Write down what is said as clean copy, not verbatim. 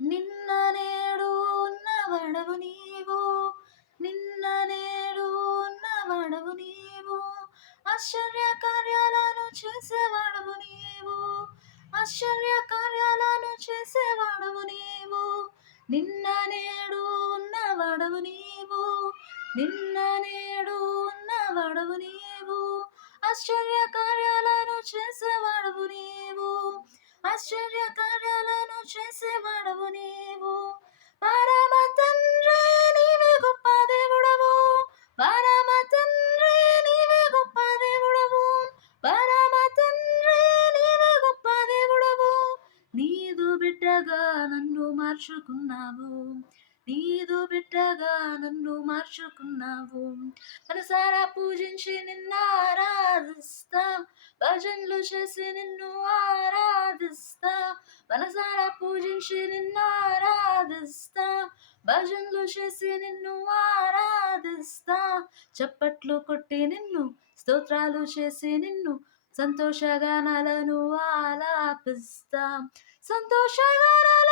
నిన్న నేడు ఉన్నవాడవు నీవు, నిన్న నేడు ఉన్నవాడవు నీవు, ఆశ్చర్య కార్యాలను చేసేవాడవు నీవు, ఆశ్చర్య కార్యాలను చేసేవాడవు నీవు, నిన్న నేడు ఉన్నవాడవు నీవు, నిన్న నేడు ఉన్నవాడవు నీవు, ఆశ్చర్య కార్యాలను చేసేవాడవు నీవు, ఆశ్చర్య కార్యాలను చేసేవాడవు నీవు, పరమ తండ్రి నీవే గొప్ప దేవుడవు, పరమ తండ్రి నీవే గొప్ప దేవుడవు, పరమ తండ్రి నీవే గొప్ప దేవుడవు, నీదు బిడ్డగా నన్ను మార్చుకున్నావు, నీదు బిడ్డగా నన్ను మార్చుకున్నావు, మనసారా పూజించి నిన్ను ఆరాధిస్తా, భజనలు చేసి నిన్ను ఆరాధిస్తా, మనసారా పూజించి నిన్ను ఆరాధిస్తా, భజనలు చేసి నిన్ను ఆరాధిస్తా, చప్పట్లు కొట్టి నిన్ను స్తోత్రాలు చేసి నిన్ను సంతోషగానాలను ఆలాపిస్తా, సంతోషగానాలను